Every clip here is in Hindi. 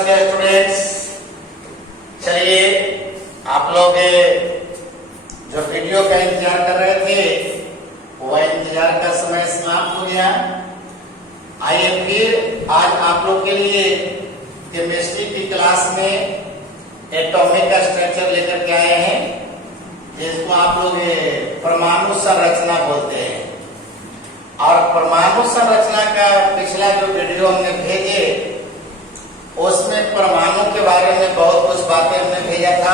के स्टूडेंट्स, चलिए आप लोग जो वीडियो का इंतजार कर रहे थे वह इंतजार का समय समाप्त हो गया। आइए फिर आज आप लोग के लिए केमिस्ट्री की क्लास में एटॉमिक स्ट्रक्चर लेकर के आए हैं, जिसको आप लोग परमाणु संरचना बोलते हैं। और परमाणु संरचना का पिछला जो वीडियो हमने भेजे उसमें परमाणु के बारे में बहुत कुछ बातें हमने भेजा था,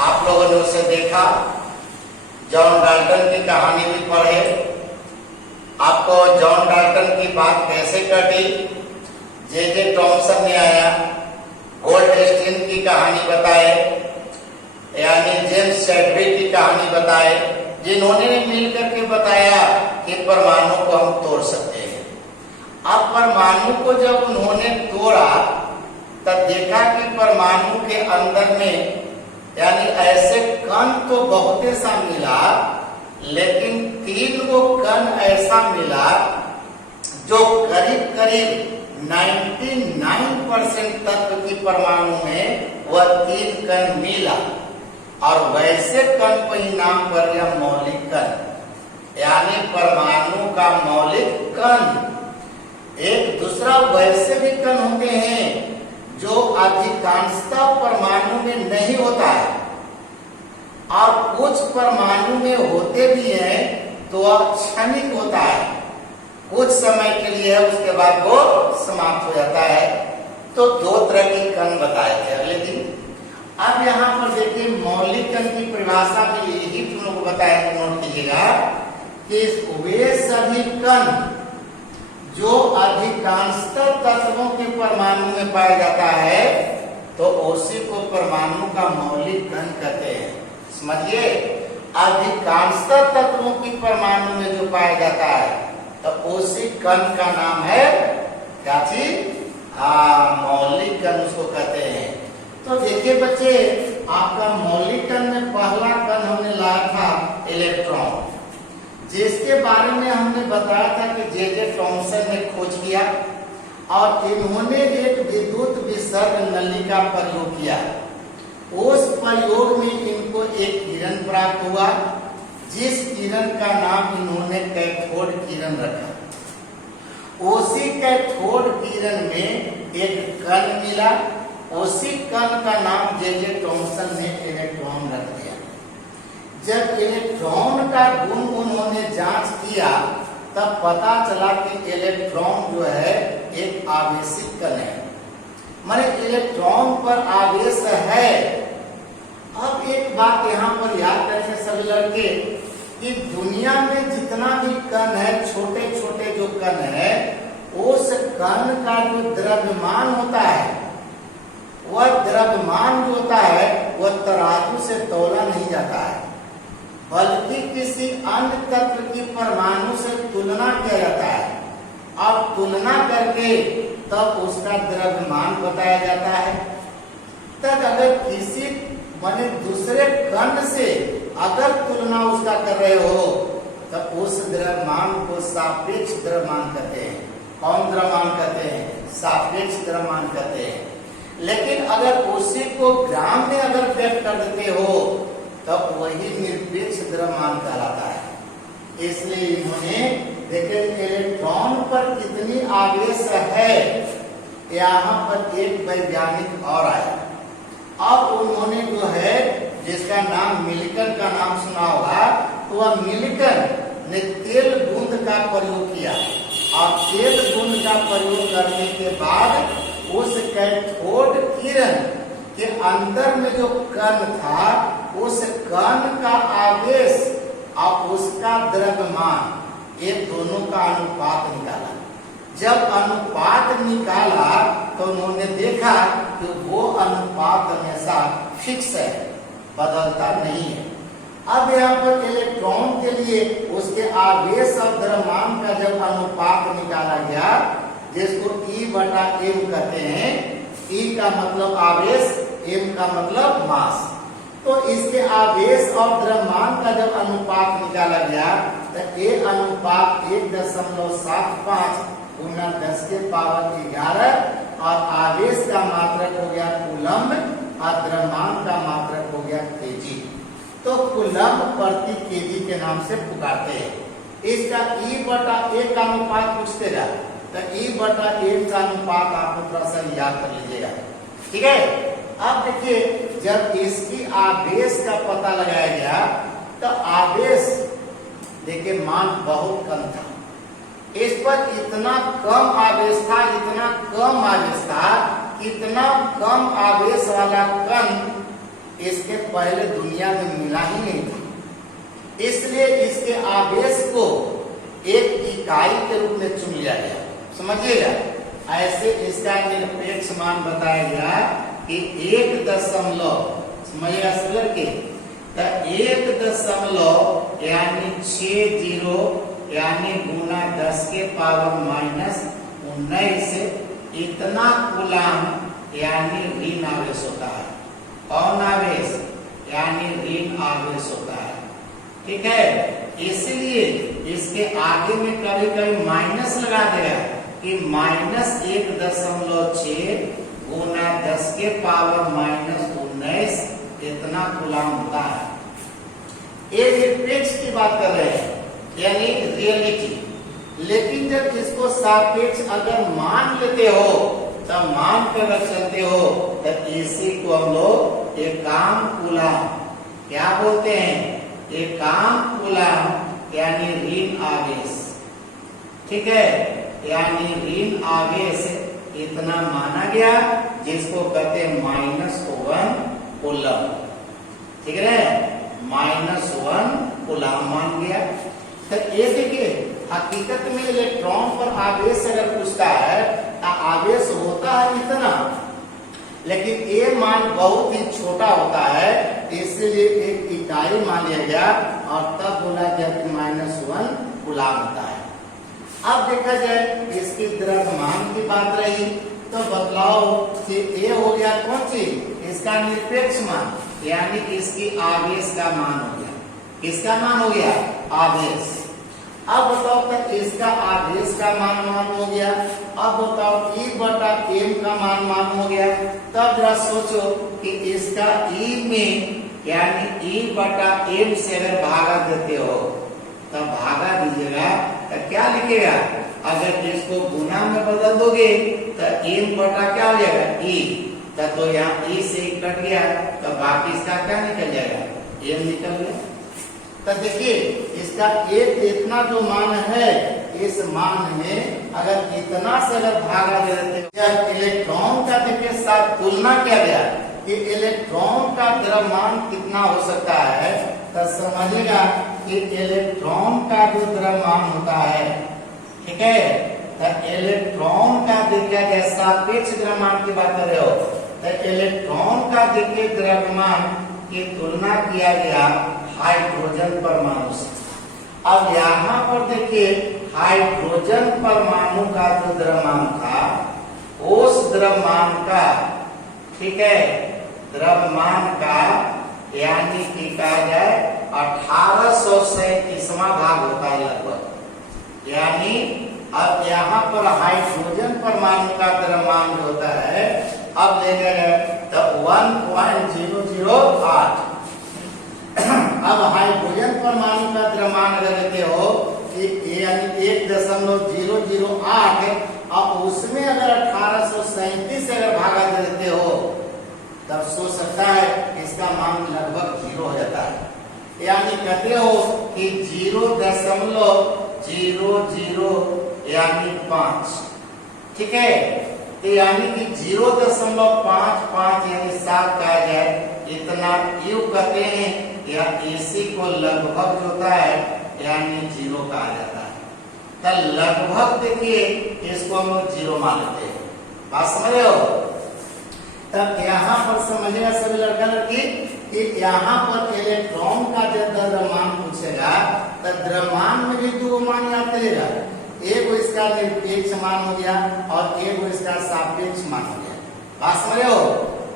आप लोगों ने उसे देखा। जॉन डाल्टन की कहानी भी पढ़े, आपको जॉन डाल्टन की बात कैसे कटी, जे टॉमसन ने आया, गोल्डस्टीन की कहानी बताए, यानी जेम्स चैडविक की कहानी बताए, जिन्होंने मिलकर के बताया कि परमाणु को हम तोड़ सकते हैं। अब परमाणु को जब उन्होंने तोड़ा तब देखा कि परमाणु के अंदर में यानी ऐसे कण तो बहुत सा मिला, लेकिन 3 गो कण ऐसा मिला जो करीब करीब 99% तत्व की परमाणु में वह 3 कण मिला। और वैसे कण को ही नाम पर यह मौलिक कण, यानी परमाणु का मौलिक कण। एक दूसरा वैसे भी कण होते हैं जो अधिकांशतः परमाणु में नहीं होता है, और कुछ परमाणु में होते भी हैं तो वह क्षणिक होता है, कुछ समय के लिए है, उसके बाद वो समाप्त हो जाता है। तो 2 तरह के कण बताए थे अगले दिन। अब यहाँ पर देखिए मौलिक कण की परिभाषा में यही तुम लोग को बताया, नोट कीजिएगा कि वे सभी कण जो अधिकांशतः तत्वों के परमाणु में पाया जाता है तो उसी को परमाणु का मौलिक कण कहते हैं। समझिए, अधिकांशतः तत्वों की परमाणु में जो पाया जाता है तो उसी कण का नाम है क्या चीज? मौलिक कण उसको कहते हैं। तो देखिए बच्चे, आपका मौलिक कण में पहला कण हमने लाया था इलेक्ट्रॉन, जिसके बारे में हमने बताया था कि जे टॉमसन ने खोज किया और इन्होंने एक विद्युत विसर्ग नली का प्रयोग किया। उस प्रयोग में इनको एक किरण प्राप्त हुआ, जिस किरण का नाम इन्होंने कैथोड किरण रखा। उसी कैथोड किरण में एक कण मिला, उसी कण का नाम जे टॉमसन ने इलेक्ट्रॉन रख दिया। जब इलेक्ट्रॉन का गुण उन्होंने जांच किया तब पता चला कि इलेक्ट्रॉन जो है एक आवेशित कण है, माने इलेक्ट्रॉन पर आवेश है। अब एक बात यहाँ पर याद रखें सभी लड़के कि दुनिया में जितना भी कण है, छोटे छोटे जो कण है, उस कण का जो द्रव्यमान होता है, वह द्रव्यमान जो होता है वह तराजू से तौला नहीं जाता है, बल्कि किसी अन्य तत्व की परमाणु से तुलना किया जाता है। अब तुलना करके तब उसका द्रव्यमान बताया जाता है। तब अगर किसी माने दूसरे कण से अगर तुलना उसका कर रहे हो तब उस द्रव्यमान को सापेक्ष द्रव्यमान कहते हैं। कौन द्रव्यमान कहते हैं? सापेक्ष द्रव्यमान कहते हैं। लेकिन अगर उसी को ग्राम में अगर व्यक्त कर देते हो तब वही निरपेक्ष द्रव्यमान कहलाता है। इसलिए इन्होंने देखे इलेक्ट्रॉन पर कितनी आवेश है, यहाँ पर एक वैज्ञानिक और आया। अब उन्होंने जो है जिसका नाम मिल्टन का नाम सुना होगा, तो वह मिल्टन ने तेल बूंद का प्रयोग किया, और तेल बूंद का प्रयोग करने के बाद उस कैथोड किरण के अंदर में जो कण था, उस कण का आवेश और उसका द्रव्यमान, ये दोनों का अनुपात निकाला। जब अनुपात निकाला तो उन्होंने देखा कि वो अनुपात हमेशा फिक्स है, बदलता नहीं है। अब यहाँ पर इलेक्ट्रॉन के लिए उसके आवेश और द्रव्यमान का जब अनुपात निकाला गया, जिसको E/m कहते हैं, E का मतलब आवेश, m का मतलब मास, तो इसके आवेश और द्रव्यमान का जब अनुपात निकाला गया तो ये अनुपात 1.75 गुना 10 के पावर 11 और आवेश का मात्रक हो गया कूलम्ब और द्रव्यमान का मात्रक हो गया केजी। तो कूलम्ब प्रति केजी के नाम से पुकारते हैं। इसका E बटा A का अनुपात पूछते जा, तो E बटा A का अनुपात आप थोड़ा सा याद कर लीजिएगा, ठीक है। अब देखिए जब इसकी आवेश का पता लगाया गया तो आवेश देखिए मान बहुत कम था, इस पर इतना कम आवेश था, इतना कम आवेश था, इतना कम आवेश वाला कण इसके पहले दुनिया में मिला ही नहीं था। इसलिए इसके आवेश को एक इकाई के रूप में चुन लिया गया, समझिएगा। ऐसे इसका निरपेक्ष मान बताया गया कि 1 समझिएगा सर के 1 यानी 60 यानी गुना 10 के पावर माइनस 19 इतना कूलम्ब यानी ऋण आवेश होता है। कौन आवेश? यानी ऋण आवेश होता है, ठीक है। इसलिए इसके आगे में कभी कभी माइनस लगा देगा कि माइनस 1.6 गुना 10 के पावर माइनस 19 इतना कूलम्ब होता है। ये निरपेक्ष की बात कर रहे हैं, यानी रियलिटी। लेकिन जब इसको सापेक्ष अगर मान लेते हो, तब मान पे अगर चलते हो तो इसी को हम लोग एकांक कूलम्ब क्या बोलते हैं? एकांक कूलम्ब यानी ऋण आवेश, ठीक है। यानी ऋण आवेश इतना माना गया, जिसको कहते हैं -1 कूलम्ब, ठीक है। -1 कूलम्ब मान गया। तो ये देखिए हकीकत में इलेक्ट्रॉन पर आवेश अगर पूछता है तो आवेश होता है इतना, लेकिन ये मान बहुत ही छोटा होता है, इसलिए एक इकाई मान लिया गया और तब बोला गया कि -1 कूलम्ब होता है। अब देखा जाए इसकी द्रव्यमान की बात रही तो बदलाव कि ये हो गया कौन चीज? इसका निरपेक्ष मान, यानी इसकी आवेश का मान हो गया। किसका मान हो गया? आवेश। अब बताओ तो इसका आवेश का मान हो गया। अब बताओ E बटा M का मान हो गया। तब जरा सोचो कि इसका E में यानी E बटा M से अगर भागा देते हो तब भागा दीजिएगा तो क्या लिखेगा? अगर इसको गुना में बदल दोगे तो M बटा क्या हो जाएगा? E। तो यहाँ E से कट गया तो बाकी इसका क्या निकल जाएगा? M निकल गया। तो देखिए इसका एक इतना जो मान है, इस मान में अगर इतना से अगर भागा दे देते हैं, इलेक्ट्रॉन का देखिए साथ तुलना किया गया कि इलेक्ट्रॉन का द्रव्यमान कितना हो सकता है, तो समझिएगा कि इलेक्ट्रॉन का जो द्रव्यमान होता है, ठीक है, तो इलेक्ट्रॉन का देखिए सापेक्ष द्रव्यमान की बात कर रहे हो, तो इलेक्ट्रॉन का देखिए द्रव्यमान की तुलना किया गया हाइड्रोजन परमाणु से। अब यहाँ पर देखिए हाइड्रोजन परमाणु का जो द्रव्यमान था, उस द्रव्यमान का, ठीक है, द्रव्यमान का यानी कि कहा जाए 1837वां भाग होता है लगभग। यानी अब यहाँ पर हाइड्रोजन परमाणु का द्रव्यमान जो होता है, अब देखा जाए तो 1.008। अब हाइड्रोजन परमाणु का द्रव्यमान अगर लेते हो कि यानी 1.008 और उसमें अगर 1837 से अगर भागा दे देते हो तब सोच सकता है इसका मान लगभग 0 हो जाता है। यानी कहते हो कि 0.00 यानी 5, ठीक है। तो यानी कि 0.55 यानी 7 कहा जाए, इतना यू कहते हैं, या इसी को लगभग होता है यानी 0 कहा जाता है। तो लगभग देखिए इसको हम लोग 0 मान लेते हैं। बात समझ रहे हो? तब यहाँ पर समझेगा सभी लड़का लड़की कि यहाँ पर इलेक्ट्रॉन का जब द्रव्यमान पूछेगा तो द्रव्यमान में भी 2 मान याद करेगा। एक इसका निरपेक्ष मान हो गया और एक इसका सापेक्ष मान हो गया। बात समझ रहे हो?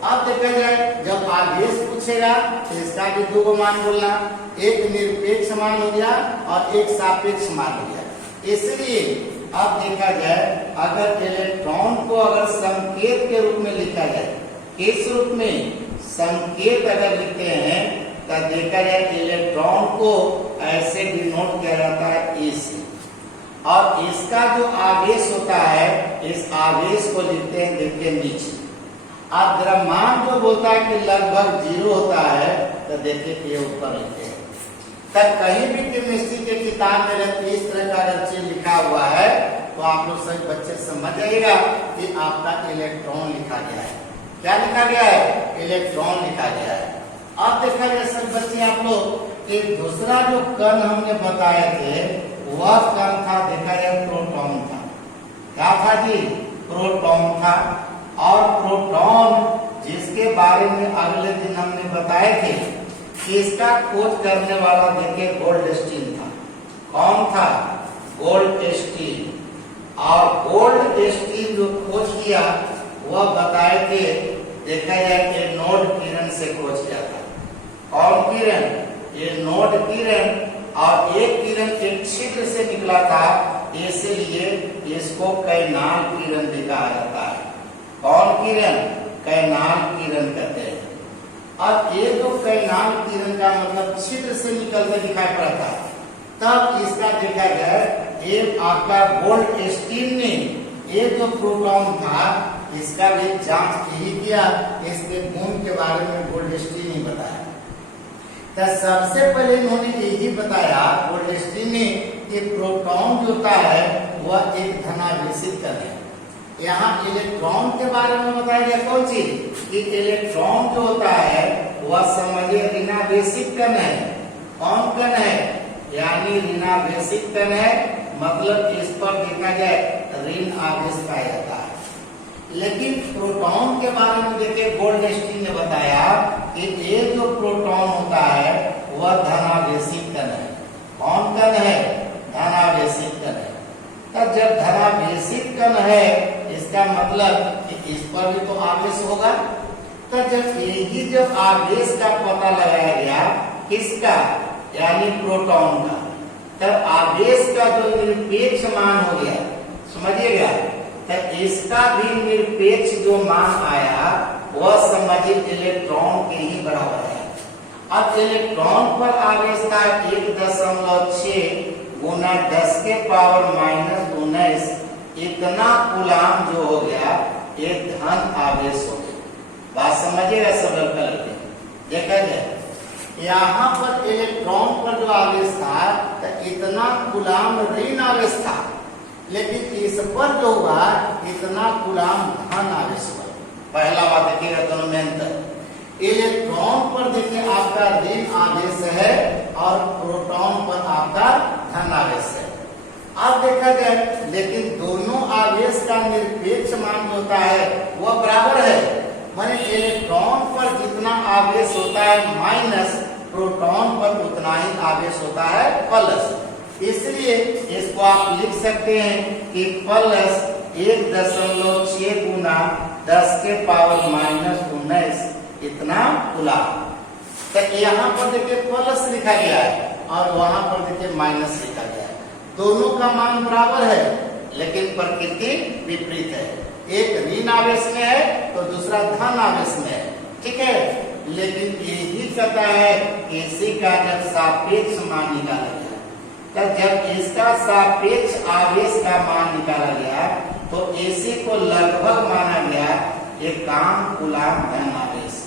अब देखा जाए जब आवेश पूछेगा तो इसका भी 2 मान बोलना, एक निरपेक्ष मान हो गया और एक सापेक्ष मान हो गया। इसलिए अब देखा जाए अगर इलेक्ट्रॉन को अगर संकेत के रूप में लिखा जाए, किस रूप में, संकेत अगर लिखते हैं तो देखा जाए इलेक्ट्रॉन को ऐसे डिनोट किया जाता है ए से, और इसका जो आवेश होता है इस आवेश को लिखते हैं देखिए नीचे। अब द्रव्यमान जो बोलता है कि लगभग 0 होता है तो देखिए ये ऊपर लिखते हैं। तब कहीं भी केमिस्ट्री के किताब में रहती इस तरह का अगर चीज लिखा हुआ है तो आप लोग सभी बच्चे समझ जाइएगा कि आपका इलेक्ट्रॉन लिखा गया है। क्या लिखा गया है? इलेक्ट्रॉन लिखा गया है। अब देखा जाए सभी बच्चे आप लोग कि दूसरा जो कण हमने बताए थे वह कण था, देखा जाए प्रोटॉन था। क्या था जी? प्रोटॉन था। और प्रोटॉन जिसके बारे में अगले दिन हमने बताए थे कि इसका खोज करने वाला देखिए गोल्डस्टीन था। कौन था? गोल्डस्टीन। और गोल्डस्टीन जो खोज किया वह बताए थे देखा जाए कि नोड किरण से खोज किया था। कौन किरण? ये नोड किरण। और एक किरण एक छिद्र से निकला था, इसलिए इसको कैनाल किरण भी कहा जाता है। कौन किरण? कैनाल किरण कहते हैं। अब ये जो कैनाल किरण का मतलब छिद्र से निकलते दिखाई पड़ा था, तब इसका देखा गया ये आपका गोल्डस्टीन ने ये जो प्रोटॉन था इसका भी जांच ही किया, इसके गुण के बारे में गोल्डस्टीन ही बताया। तो सबसे पहले इन्होंने यही बताया गोल्डस्टीन ने कि प्रोटॉन जो होता है वह एक धनावेशित कण है। यहाँ इलेक्ट्रॉन के बारे में बताया गया कौन चीज कि इलेक्ट्रॉन जो होता है वह समझिए ऋणावेशित कण है। कौन कण है? यानी ऋणावेशित कण है, मतलब इस पर देखा जाए ऋण आवेश पाया जाता है। लेकिन प्रोटॉन के बारे में देखिए गोल्डस्टीन ने बताया कि ये जो प्रोटॉन होता है वह धनावेशित कण है। कौन कण है? धनावेशित कण है। तब जब धनावेशित कण है इसका मतलब कि इस पर भी तो आवेश होगा। तब जब यही जब आवेश का पता लगाया गया किसका? यानी प्रोटॉन का, तब आवेश का जो निरपेक्ष मान हो गया, समझिएगा, तब इसका भी निरपेक्ष जो मान आया वह समझिए इलेक्ट्रॉन के ही बराबर है। अब इलेक्ट्रॉन पर आवेश था 1.6 गुना 10 के पावर -19, इतना कूलाम जो हो गया ये धन आवेश हो गया। बात समझिएगा सब लड़के। देखा जाए यहाँ पर इलेक्ट्रॉन पर जो आवेश था तो इतना कूलाम ऋण आवेश था, लेकिन इस पर जो हुआ इतना कूलाम धन आवेश हुआ। पहला बात देखिएगा दोनों में अंतर। इलेक्ट्रॉन पर देखिए आपका ऋण आवेश है और प्रोटॉन पर आपका धन आवेश है। अब देखा जाए लेकिन दोनों आवेश का निरपेक्ष मान जो होता है वह बराबर है। माने इलेक्ट्रॉन पर जितना आवेश होता है माइनस, प्रोटॉन पर उतना ही आवेश होता है प्लस। इसलिए इसको आप लिख सकते हैं कि प्लस 1.6 गुना 10 के पावर -19 इतना कूलाम। तो यहाँ पर देखिए प्लस लिखा गया है और वहां पर देखिए माइनस लिखा गया है। दोनों का मान बराबर है लेकिन प्रकृति विपरीत है। एक ऋण आवेश में है तो दूसरा धन आवेश में है, ठीक है। लेकिन यही कहता है इसी का जब सापेक्ष मान निकाला गया, तब जब इसका सापेक्ष आवेश का मान निकाला गया तो इसी को लगभग माना गया एकांक कूलाम धन आवेश।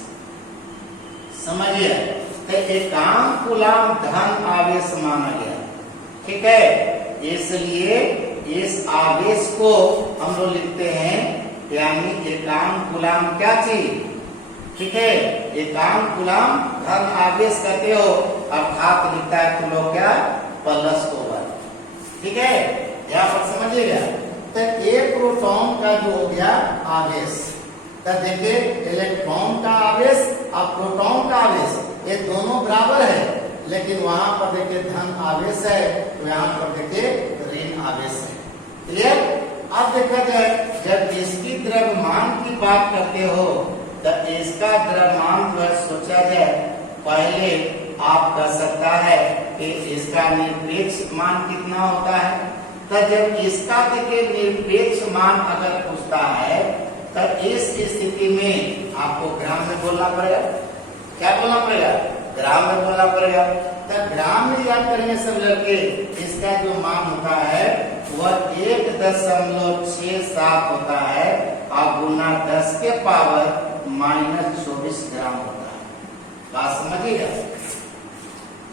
समझिए, तो एकांक कूलाम धन आवेश माना गया, ठीक है। इसलिए इस आवेश को हम लोग लिखते हैं यानी एकांक कूलाम क्या चीज, ठीक है, एकांक कूलाम धन आवेश कहते हो, अर्थात लिखता है तुम लोग क्या प्लस ओवर, ठीक है। यहाँ पर समझिएगा, तो एक प्रोटॉन का जो हो गया आवेश, तो देखिए इलेक्ट्रॉन का आवेश और प्रोटॉन का आवेश ये दोनों बराबर है, लेकिन वहां पर देखिए धन आवेश है तो यहाँ पर देखिए ऋण आवेश है। क्लियर। अब देखा जाए जब इसकी द्रव्यमान की बात करते हो तो इसका द्रव्यमान जो है सोचा जाए, पहले आप कह सकता है कि इसका निरपेक्ष मान कितना होता है, तो जब इसका देखिए निरपेक्ष मान अगर पूछता है तो इस स्थिति में आपको ग्राम में बोलना पड़ेगा। क्या बोलना पड़ेगा? ग्राम में बोलना पड़ेगा। तो ग्राम में याद करेंगे सब लड़के, इसका जो मान होता है वह 1.67 होता है और गुना 10 के पावर -24 ग्राम होता है। बात समझिएगा,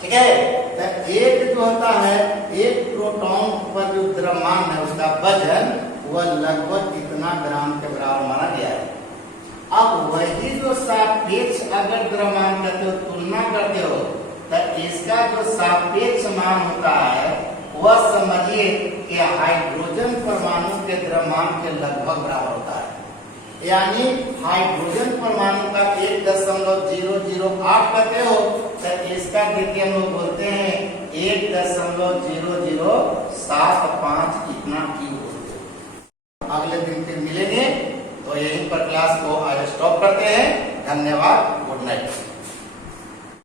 ठीक है। तो एक जो होता है, एक प्रोटॉन पर जो द्रव्यमान है उसका वजन वह लगभग इतना ग्राम के बराबर माना गया है। अब वही जो सापेक्ष अगर द्रव्यमान करते हो, तुलना करते हो, तो इसका जो सापेक्ष मान होता है वह समझिए कि हाइड्रोजन परमाणु के द्रव्यमान के लगभग बराबर होता है। यानी हाइड्रोजन परमाणु का 1.008 करते हो तो इसका देखिए हम लोग बोलते हैं 1.0075 इतना क्यूब होते हैं। अगले दिन फिर मिलेंगे, तो यहीं पर क्लास को आज स्टॉप करते हैं। धन्यवाद, गुड नाइट।